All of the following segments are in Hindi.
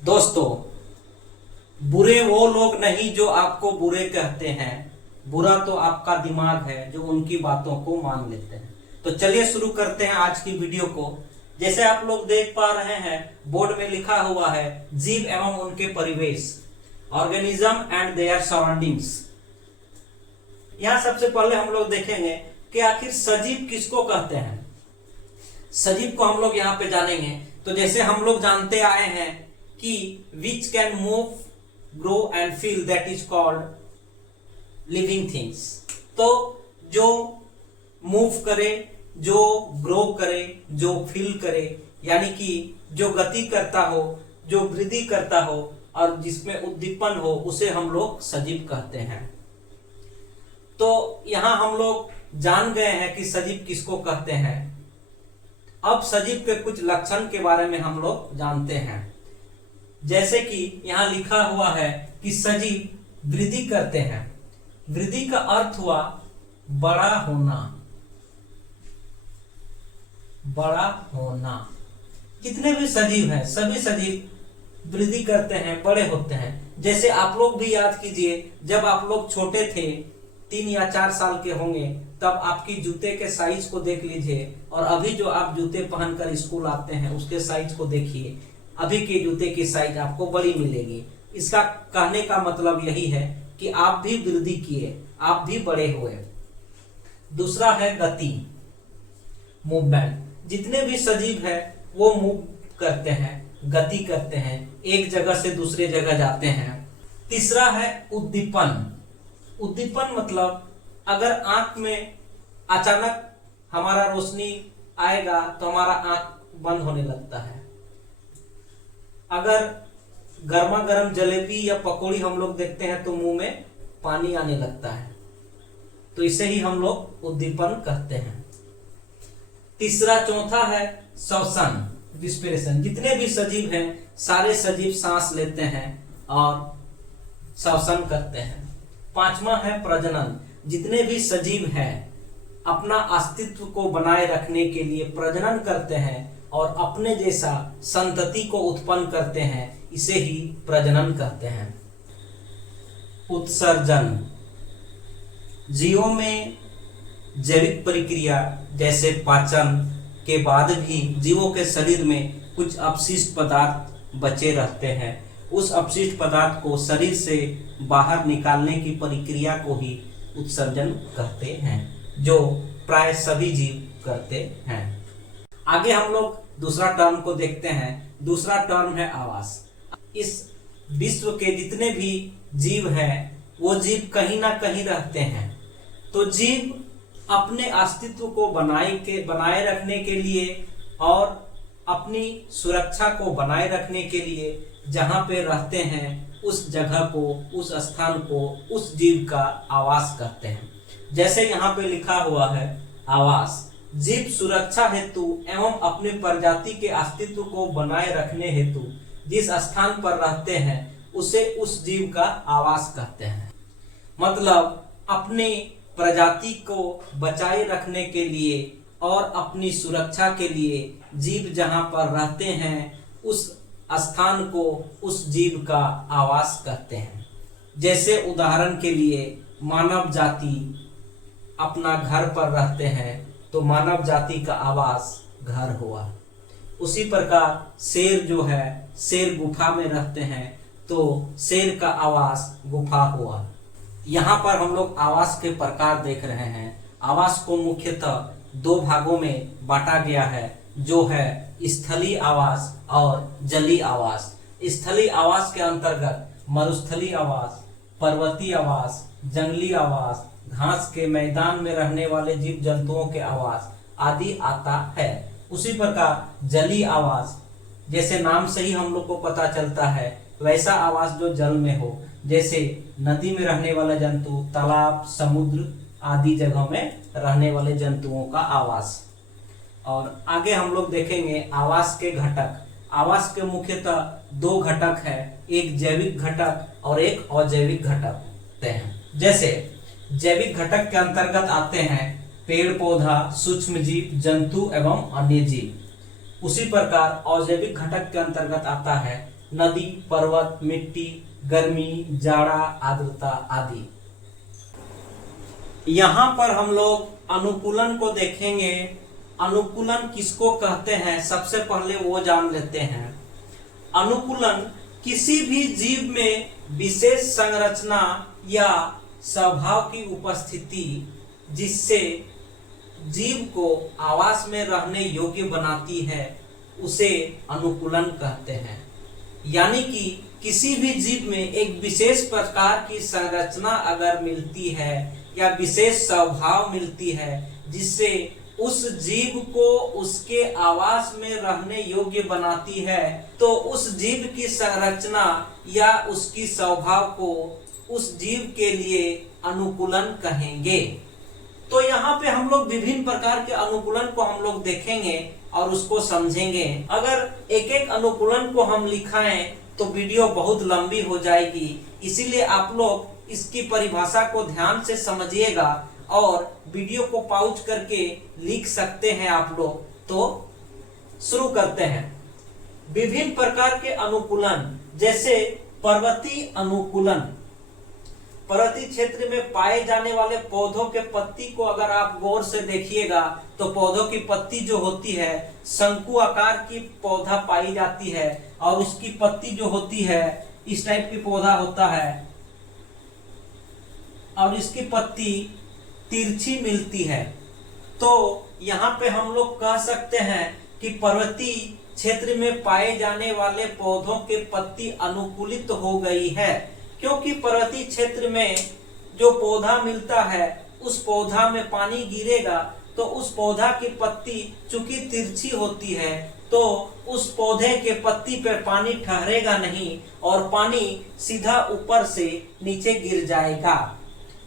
दोस्तों, बुरे वो लोग नहीं जो आपको बुरे कहते हैं, बुरा तो आपका दिमाग है जो उनकी बातों को मान लेते हैं। तो चलिए शुरू करते हैं आज की वीडियो को। जैसे आप लोग देख पा रहे हैं, बोर्ड में लिखा हुआ है जीव एवं उनके परिवेश, ऑर्गेनिज्म एंड देयर सराउंडिंग्स। यहाँ सबसे पहले हम लोग देखेंगे कि आखिर सजीव किसको कहते हैं। सजीव को हम लोग यहाँ पे जानेंगे। तो जैसे हम लोग जानते आए हैं कि which can move, grow and feel, that is called living things. तो जो मूव करे, जो ग्रो करे, जो फील करे, यानी कि जो गति करता हो, जो वृद्धि करता हो और जिसमें उद्दीपन हो, उसे हम लोग सजीव कहते हैं। तो यहां हम लोग जान गए हैं कि सजीव किसको कहते हैं। अब सजीव के कुछ लक्षण के बारे में हम लोग जानते हैं। जैसे कि यहां लिखा हुआ है कि सजीव वृद्धि करते हैं। वृद्धि का अर्थ हुआ बड़ा होना, बड़ा होना। जितने भी सजीव हैं सभी सजीव वृद्धि करते हैं, बड़े होते हैं। जैसे आप लोग भी याद कीजिए, जब आप लोग छोटे थे, 3 या 4 साल के होंगे, तब आपकी जूते के साइज को देख लीजिए और अभी जो आप जूते पहनकर स्कूल आते हैं उसके साइज को देखिए। अभी के जूते की साइज आपको बड़ी मिलेगी। इसका कहने का मतलब यही है कि आप भी वृद्धि किए, आप भी बड़े हुए। दूसरा है गति, मूवमेंट। जितने भी सजीव हैं वो मूव करते हैं, गति करते हैं, एक जगह से दूसरे जगह जाते हैं। तीसरा है उद्दीपन। उद्दीपन मतलब अगर आंख में अचानक हमारा रोशनी आएगा तो हमारा आंख बंद होने लगता है। अगर गर्मा गर्म जलेबी या पकौड़ी हम लोग देखते हैं तो मुंह में पानी आने लगता है। तो इसे ही हम लोग उद्दीपन कहते हैं। तीसरा, चौथा है श्वसन, रिस्पिरेशन। जितने भी सजीव हैं सारे सजीव सांस लेते हैं और श्वसन करते हैं। पांचवा है प्रजनन। जितने भी सजीव हैं अपना अस्तित्व को बनाए रखने के लिए प्रजनन करते हैं और अपने जैसा संतति को उत्पन्न करते हैं, इसे ही प्रजनन कहते हैं। उत्सर्जन। जीवों में जैविक प्रक्रिया जैसे पाचन के बाद भी जीवों के शरीर में कुछ अपशिष्ट पदार्थ बचे रहते हैं। उस अपशिष्ट पदार्थ को शरीर से बाहर निकालने की प्रक्रिया को ही उत्सर्जन कहते हैं, जो प्राय सभी जीव करते हैं। आगे हम लोग दूसरा टर्म को देखते हैं। दूसरा टर्म है आवास। इस विश्व के जितने भी जीव हैं वो जीव कहीं ना कहीं रहते हैं। तो जीव अपने अस्तित्व को बनाए रखने के लिए और अपनी सुरक्षा को बनाए रखने के लिए जहाँ पे रहते हैं उस जगह को, उस स्थान को, उस जीव का आवास कहते हैं। जैसे यहाँ पे लिखा हुआ है आवास। जीव सुरक्षा हेतु एवं अपने प्रजाति के अस्तित्व को बनाए रखने हेतु जिस स्थान पर रहते हैं उसे उस जीव का आवास कहते हैं। मतलब अपनी प्रजाति को बचाए रखने के लिए और अपनी सुरक्षा के लिए जीव जहाँ पर रहते हैं उस स्थान को उस जीव का आवास कहते हैं। जैसे उदाहरण के लिए मानव जाति अपना घर पर रहते हैं तो मानव जाति का आवास घर हुआ। उसी प्रकार शेर जो है, शेर गुफा में रहते हैं तो शेर का आवास गुफा हुआ। यहाँ पर हम लोग आवास के प्रकार देख रहे हैं। आवास को मुख्यतः 2 भागों में बांटा गया है, जो है स्थलीय आवास और जलीय आवास। स्थलीय आवास के अंतर्गत मरुस्थलीय आवास, पर्वतीय आवास, जंगली आवास, घास के मैदान में रहने वाले जीव जंतुओं के आवास आदि आता है। उसी प्रकार जलीय आवास, जैसे नाम से ही हम लोग को पता चलता है, वैसा आवास जो जल में हो, जैसे नदी में रहने वाले जंतु, तालाब, समुद्र आदि जगहों में रहने वाले जंतुओं का आवास। और आगे हम लोग देखेंगे आवास के घटक। आवास के मुख्यतः 2 घटक है, एक जैविक घटक और एक अजैविक घटक होते हैं। जैसे जैविक घटक के अंतर्गत आते हैं पेड़ पौधा, सूक्ष्म जीव, जंतु एवं अन्य जीव। उसी प्रकार अजैविक घटक के अंतर्गत आता है नदी, पर्वत, मिट्टी, गर्मी, जाड़ा, आर्द्रता आदि। यहाँ पर हम लोग अनुकूलन को देखेंगे। अनुकूलन किसको कहते हैं, सबसे पहले वो जान लेते हैं। अनुकूलन किसी भी जीव में विशेष संरचना या स्वभाव की उपस्थिति जिससे जीव को आवास में रहने योग्य बनाती है, उसे अनुकूलन कहते हैं। यानी कि किसी भी जीव में एक विशेष प्रकार की संरचना अगर मिलती है या विशेष स्वभाव मिलती है जिससे उस जीव को उसके आवास में रहने योग्य बनाती है, तो उस जीव की संरचना या उसकी स्वभाव को उस जीव के लिए अनुकूलन कहेंगे। तो यहाँ पे हम लोग विभिन्न प्रकार के अनुकूलन को हम लोग देखेंगे और उसको समझेंगे। अगर एक एक अनुकूलन को हम लिखाएं तो वीडियो बहुत लंबी हो जाएगी, इसीलिए आप लोग इसकी परिभाषा को ध्यान से समझिएगा और वीडियो को पॉज करके लिख सकते हैं आप लोग। तो शुरू करते हैं। विभिन्न प्रकार के अनुकूलन, जैसे पर्वतीय अनुकूलन। पर्वतीय क्षेत्र में पाए जाने वाले पौधों के पत्ती को अगर आप गौर से देखिएगा तो पौधों की पत्ती जो होती है शंकु आकार की पौधा पाई जाती है और उसकी पत्ती जो होती है इस टाइप की पौधा होता है और इसकी पत्ती तिरछी मिलती है। तो यहाँ पे हम लोग कह सकते हैं कि पर्वतीय क्षेत्र में पाए जाने वाले पौधों के पत्ती अनुकूलित हो गई है, क्योंकि पर्वतीय क्षेत्र में जो पौधा मिलता है उस पौधा में पानी गिरेगा तो उस पौधा की पत्ती चूंकि तिरछी होती है तो उस पौधे के पत्ती पर पानी ठहरेगा नहीं और पानी सीधा ऊपर से नीचे गिर जाएगा।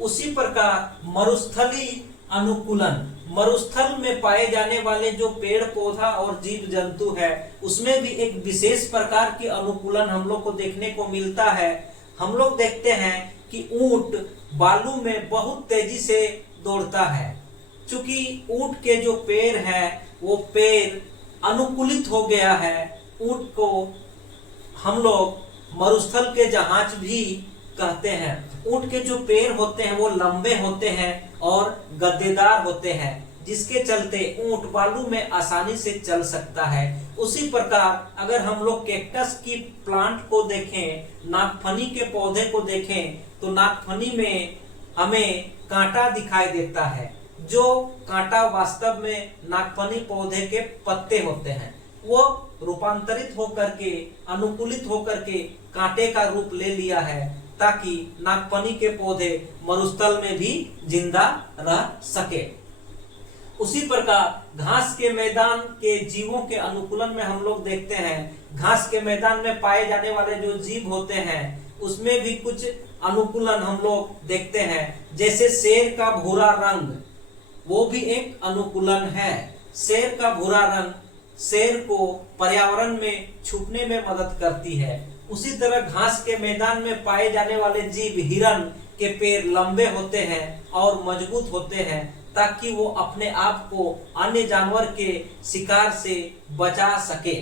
उसी प्रकार मरुस्थलीय अनुकूलन, मरुस्थल में पाए जाने वाले जो पेड़ पौधा और जीव जंतु है उसमें भी एक विशेष प्रकार की अनुकूलन हम लोग को देखने को मिलता है। हम लोग देखते हैं कि ऊंट बालू में बहुत तेजी से दौड़ता है, चूंकि ऊंट के जो पैर है वो पैर अनुकूलित हो गया है। ऊंट को हम लोग मरुस्थल के जहाज भी कहते हैं। ऊंट के जो पैर होते हैं वो लंबे होते हैं और गद्देदार होते हैं, जिसके चलते ऊंट बालू में आसानी से चल सकता है। उसी प्रकार अगर हम लोग कैक्टस की प्लांट को देखें, नागफनी के पौधे को देखें तो नागफनी में हमें कांटा दिखाई देता है, जो कांटा वास्तव में नागफनी पौधे के पत्ते होते हैं। वो रूपांतरित होकर के अनुकूलित होकर के कांटे का रूप ले लिया है ताकि नागफनी के पौधे मरुस्थल में भी जिंदा रह सके। उसी प्रकार घास के मैदान के जीवों के अनुकूलन में हम लोग देखते हैं, घास के मैदान में पाए जाने वाले जो जीव होते हैं उसमें भी कुछ अनुकूलन हम लोग देखते हैं। जैसे शेर का भूरा रंग, वो भी एक अनुकूलन है। शेर का भूरा रंग शेर को पर्यावरण में छुपने में मदद करती है। उसी तरह घास के मैदान में पाए जाने वाले जीव हिरन के पैर लंबे होते हैं और मजबूत होते हैं ताकि वो अपने आप को अन्य जानवर के शिकार से बचा सके।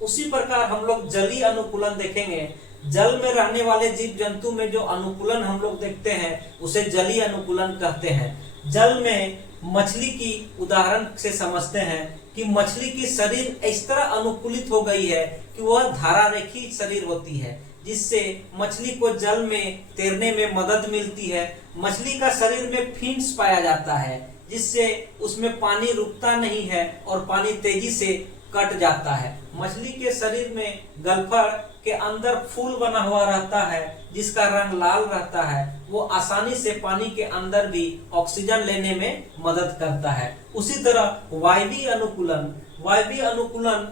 उसी प्रकार हम लोग जलीय अनुकूलन देखेंगे। जल में रहने वाले जीव जंतु में जो अनुकूलन हम लोग देखते हैं उसे जलीय अनुकूलन कहते हैं। जल में मछली की उदाहरण से समझते हैं कि मछली की शरीर इस तरह अनुकूलित हो गई है कि वह धारारेखी शरीर होती है, जिससे मछली को जल में तैरने में मदद मिलती है। मछली का शरीर में फिन्स पाया जाता है जिससे उसमें पानी रुकता नहीं है और पानी तेजी से कट जाता है। मछली के शरीर में गलफड़ के अंदर फूल बना हुआ रहता है जिसका रंग लाल रहता है। वो आसानी से पानी के अंदर भी ऑक्सीजन लेने में मदद करता है। उसी तरह वायवीय अनुकूलन, वायवीय अनुकूलन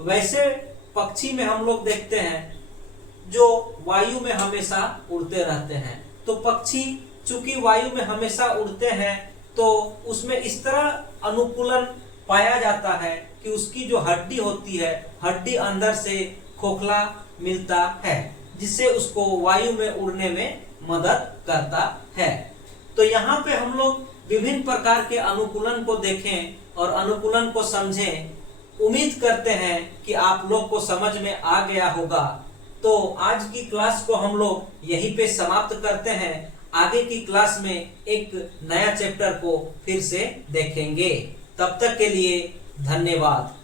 वैसे पक्षी में हम लोग देखते हैं जो वायु में हमेशा उड़ते रहते हैं। तो पक्षी चूंकि वायु में हमेशा उड़ते हैं तो उसमें इस तरह अनुकूलन पाया जाता है कि उसकी जो हड्डी होती है, हड्डी अंदर से खोखला मिलता है जिससे उसको वायु में उड़ने में मदद करता है। तो यहाँ पे हम लोग विभिन्न प्रकार के अनुकूलन को देखें और अनुकूलन को समझें। उम्मीद करते हैं कि आप लोग को समझ में आ गया होगा। तो आज की क्लास को हम लोग यहीं पे समाप्त करते हैं। आगे की क्लास में एक नया चैप्टर को फिर से देखेंगे। तब तक के लिए धन्यवाद।